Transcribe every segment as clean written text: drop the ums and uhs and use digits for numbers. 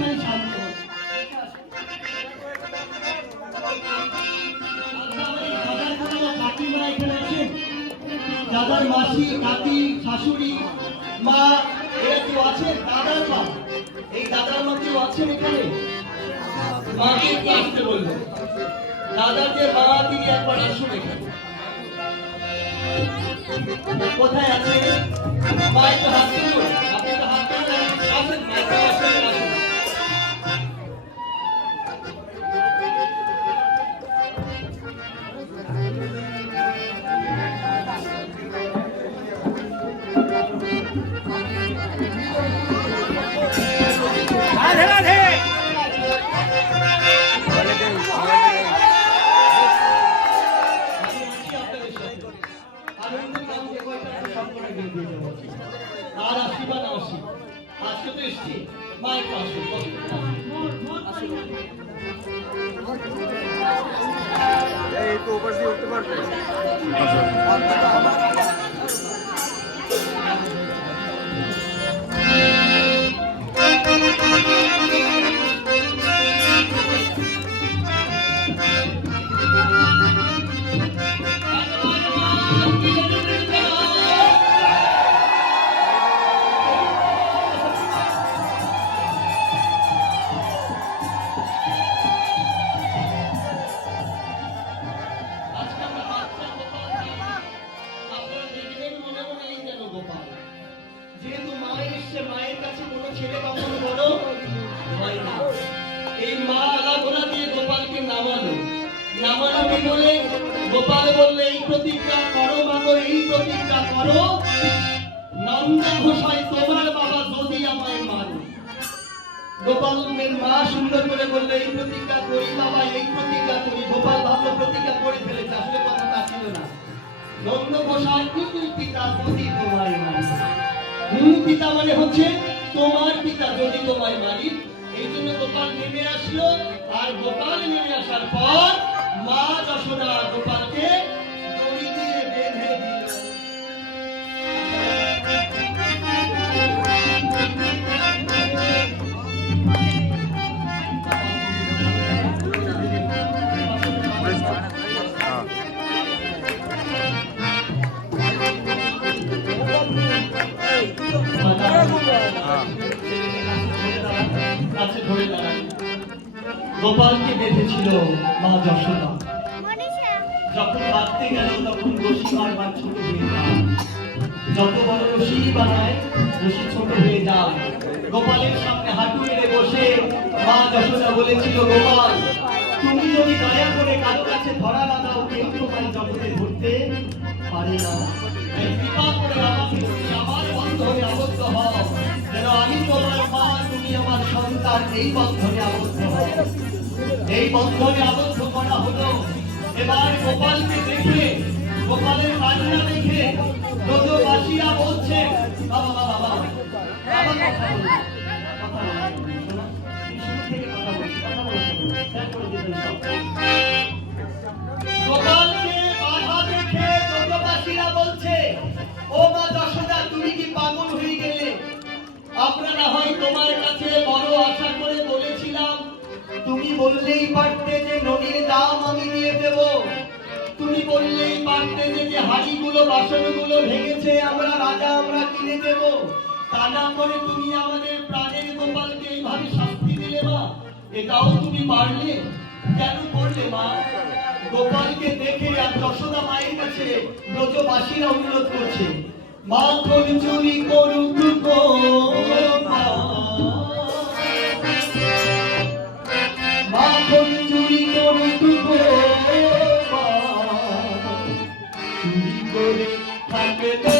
একটুখানি শান্ত হন। কাকিমা এখানে আছেন? দাদার মাসি, কাকি, শাশুড়ি, মা এরা কেউ আছেন? দাদার মা, এই দাদার মা কেউ আছেন এখানে? মাকে একটু আসতে বলবেন। দাদার যে মা তিনি একবার আসুন এখানে। কোথায় আছে মা? একটু হাত তুলুন, আপনি তো হাত তুলুন, আসেন মা, একটু আসেন, আসুন। রাধে রাধে। আর আসি বা না আসি, আজকে তো এসছি, মা একটু আসুন। এই তো উপর দিয়ে উঠতে পারবে। যেহেতু মা এসছে, মায়ের কাছে কোনো ছেলে কখনো বড় হয় না। এই মা আলা গোলা দিয়ে গোপালকে নামালো, নামালো কি বলে? গোপাল বললে এই প্রতিজ্ঞা করো মাগো, এই প্রতিজ্ঞা করো, নন্দা ঘোষায় তোমার বাবা যদি আমায় মারে। গোপালের মা সুন্দর করে বললে এই প্রতিজ্ঞা করি বাবা, এই প্রতিজ্ঞা করি। গোপাল ভাবলো প্রতিজ্ঞা করে ফেলেছে, আসলে কথাটা ছিল না। নন্দ ঘোষায় কিন্তু পিতা যদি তোমায় মারে, পিতা মানে হচ্ছে তোমার পিতা যদি তোমায় মারি। এই জন্য গোপাল নেমে আসলো, আর গোপাল নেমে আসার পর মা যশোদা গোপালকে দড়ি দিয়ে বেঁধে দিল। গোপালকে বেঁধেছিল মা যশোদা। যখন বাঁধতে গেল তখন রশি বারবার ছোট হয়ে যায়, যত বড় রশি বানায় রশি ছোট হয়ে যায়। গোপালের সামনে হাঁটু মেরে বসে মা যশোদা বলেছিল, গোপাল তুমি যদি দয়া করে কারো কাছে ধরা না দাও, কেউ তোমায় জগতে ধরতে পারে না। তাই কৃপা করে আমাকে তুমি আমার বন্ধনে আবদ্ধ হও, যেন আমি তোমার মা, তুমি আমার সন্তান, এই বন্ধনে আবদ্ধ হও। এই বন্ধনে আবদ্ধ করা হলো। এবার গোপালকে দেখে, গোপালের কান্না দেখে ব্রজবাসীরা বলছে, বাবা বাবা বাবা গোপালকে বাধা দেখে ব্রজবাসীরা বলছে, ও মা যশোদা তুমি কি পাগল হয়ে গেলে? আমরা না হয় তোমার কাছে বড় আশা করে বলেছিলাম, তুমি বললেই পারতে যে নদীর দাম আমি দিয়ে দেব, তুমি বললেই পারতে যে হাড়িগুলো বাসনগুলো ভেঙেছে আমরা রাজা আমরা কিনে দেব। তা না করে তুমি আমাদের প্রাণের গোপালকে এইভাবে শাস্তি দিলে মা, এটাও তুমি পারলে? কেন করলে মা? গোপালকে দেখে আর যশোদা মায়ের কাছে ব্রজবাসীরা অনুরোধ করছে, মাখন চুরি করুক গো মা, মাখন চুরি করুক গো মা, চুরি করে থাকে তো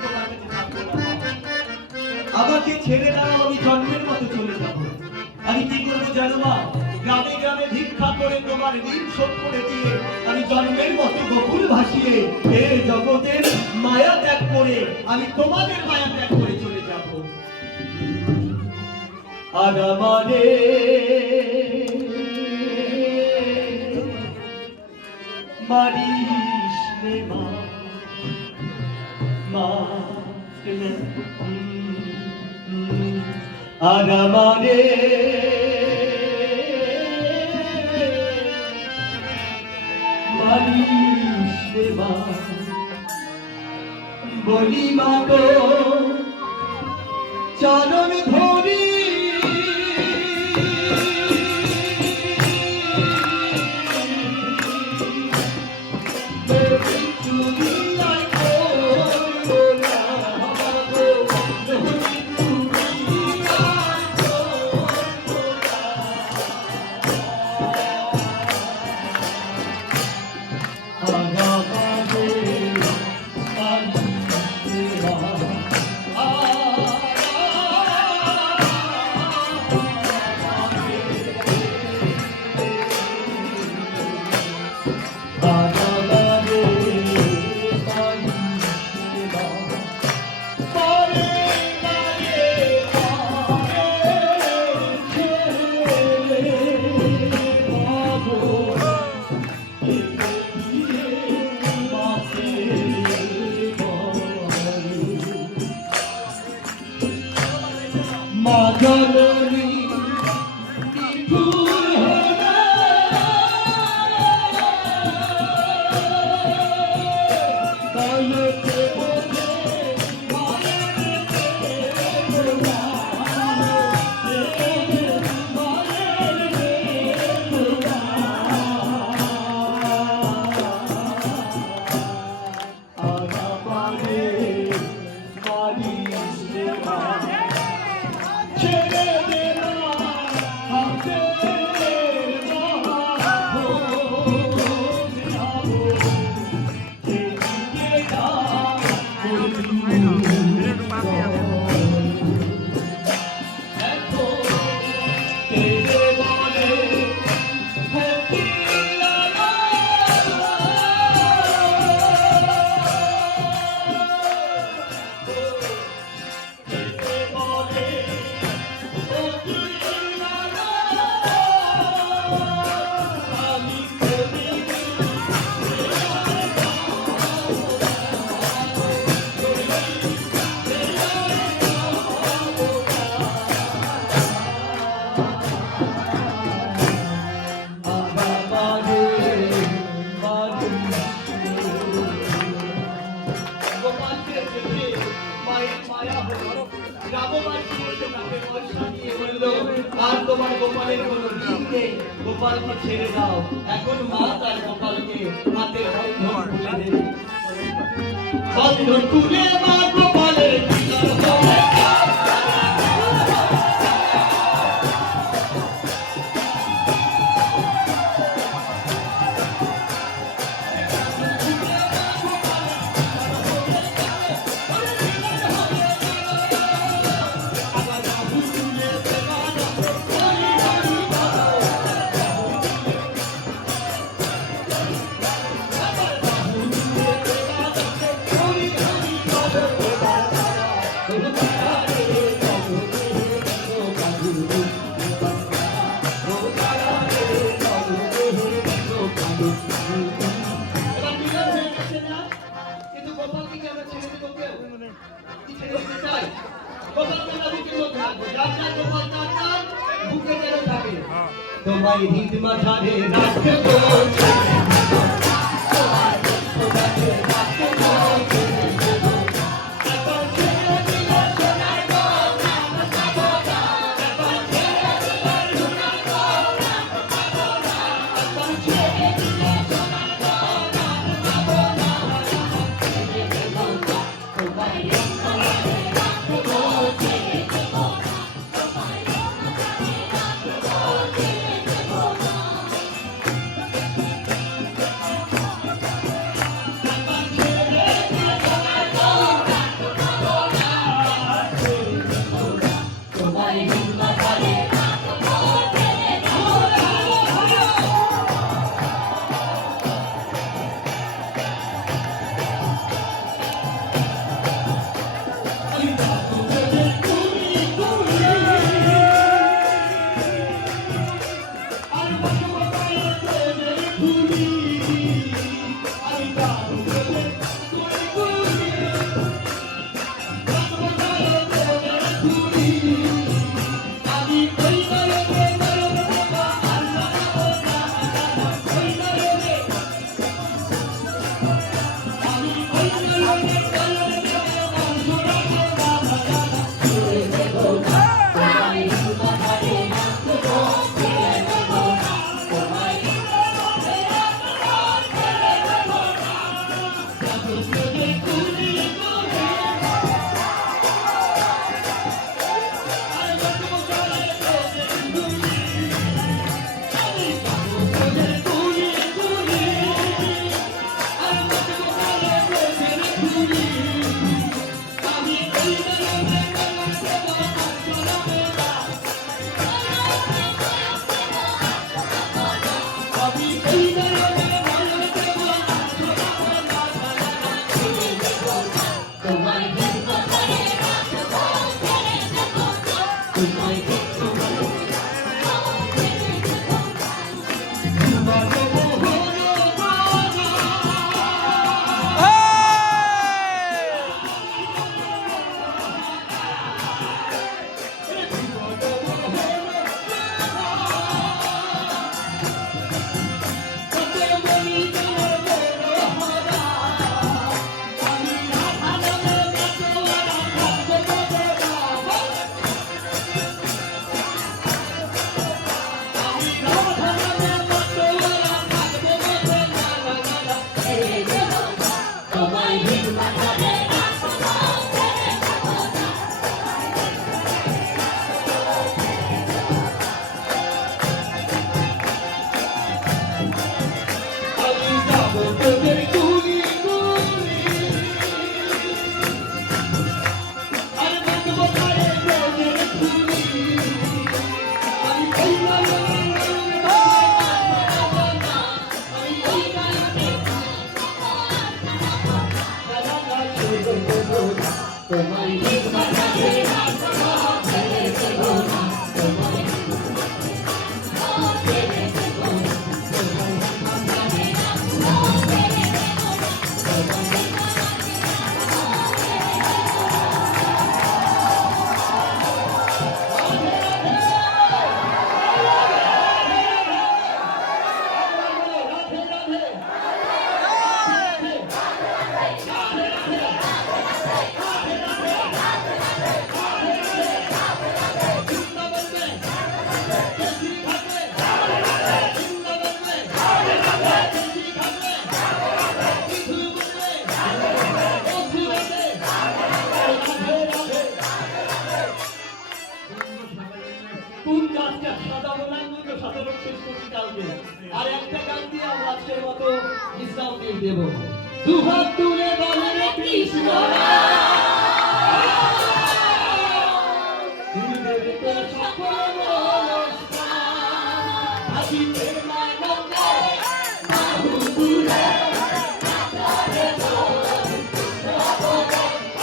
তোমার কাছে থাকবো না। আমাকে ছেড়ে দাও, আমি জন্মের মতো চলে যাব। আমি কি করবো জানো মা? গ্রামে গ্রামে ভিক্ষা করে তোমার ঋণ শোধ করে দিয়ে আমি জন্মের মতো গোকুল ভাসিয়ে এ জগতের মায়া ত্যাগ করে আমি তোমাদের মায়া ত্যাগ করে চলে যাব। আর আমারে মারিস রে মা, মা আর আমারে মারিস রে মা, বলি মা গো চরণ ধরি মা জননী নিঠুর হলে কালকে বোঝে মায়ের বেদনা, মায়ের বেদনা। আমারে মারিস রে মা, ছেড়ে দে না হাতে আর তোমার গোপালের কোনো দিন নেই, গোপালকে ছেড়ে দাও। এখন মা তার গোপালকে হাতের বন্ধন খুলে দেবে। বন্ধন খুলে মা গোপালের তোমায় হিত মাঝারে রাখবো। আমি ওই নয়নে নয়ন দেব আর শোনাবো গান, ওই নয়নে আমি ওই নয়নে নয়ন দেব আর শোনাবো গান, ছেড়ে দেব না তোমায় সুধারে রাখবো, ছেড়ে দেব না তোমায় সুধারে রাখবো, ছেড়ে দেব না যখন তোদের কুলি কুলি আর বাঁচবো কালে তোদের কুলি, আমি যাবো তোদের কুলি কুলি আর বাঁচবো কালে তোদের কুলি, আমি ওই নয়নে নয়ন দেব আর শোনাবো গান, আমি ওই নয়নে নয়ন দেব আর শোনাবো গান, ছেড়ে দেব না তোমায় ভিন্ন করে রাখবো, ছেড়ে দেব না তোমায় ভিন্ন করে রাখবো, হলো বাবা তোমায় ভিন্ন করে রাখবো, ছেড়ে দেব না আমি যাবো তোদের কুলি কুলি আর বাঁচবো কালে তোদের কুলি, আমি ওই নয়নে নয়ন দেব আর শোনাবো গান, আমি ওই নয়নে ছেড়ে দেব না তোমায় ভিন্ন করে রাখবো, ছেড়ে দেব না তোমায় ছেড়ে দেব না কোন গাছটা সাজাবো না দুটো সাজানো শেষ করছি কালকে, আর একটা গান দিয়ে আমরা আজকের মতো বিশ্রাম দিয়ে দেবো। দুহাত তুলে বলে রে কৃষ্ণ তুমি দেবে তোর সকল মনস্কার, আজি প্রেমানন্দে বাহু তুলে নাচরে মন,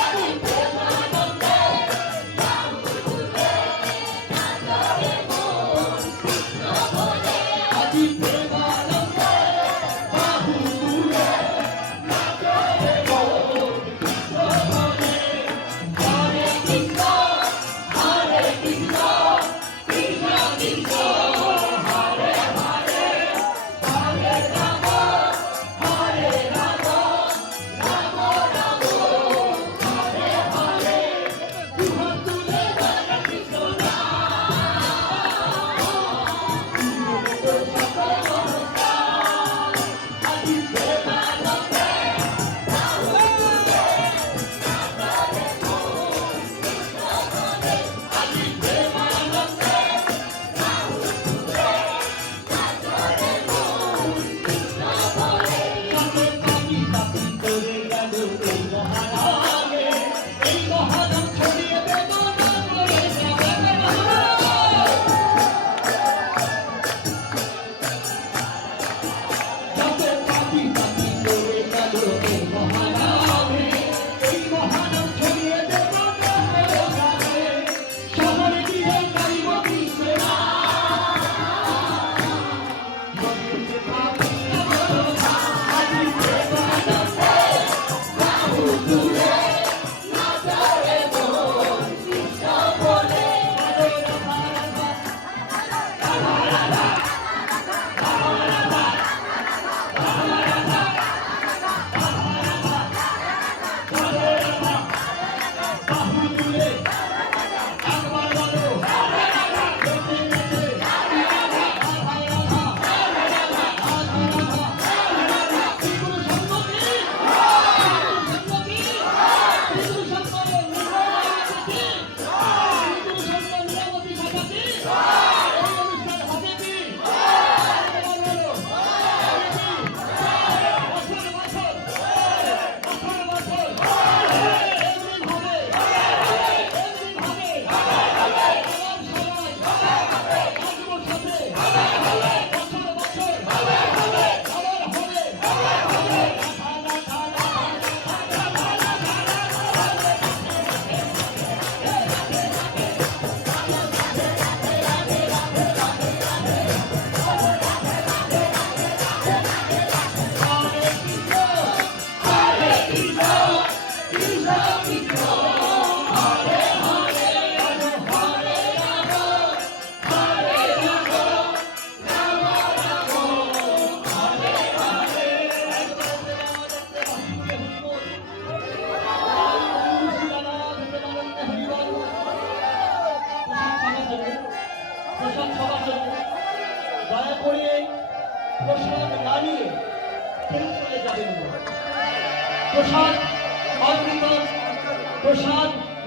আজি প্রেমানন্দে বাহু তুলে নাচরে মন, আজি প্রেমানন্দে বাহু তুলে নাচরে মন,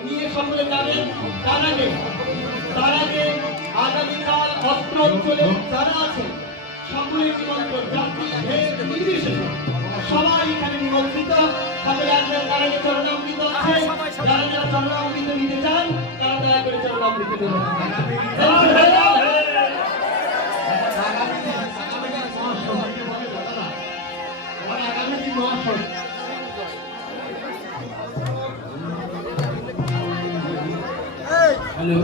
নিয়ে সকলে যাবেন। তার আগে আগামীকাল অত্র অঞ্চলে যারা আছেন সকলের নিমন্ত্রণ, জাতি ভেদ নির্বিশেষে সবাই এখানে নিমন্ত্রিত। সকলে আসবেন, তার আগে চরণামৃত আছে, যারা যারা চরণামৃত নিতে চান তারা দয়া করে চরণামৃত দেবেন। হ্যালো।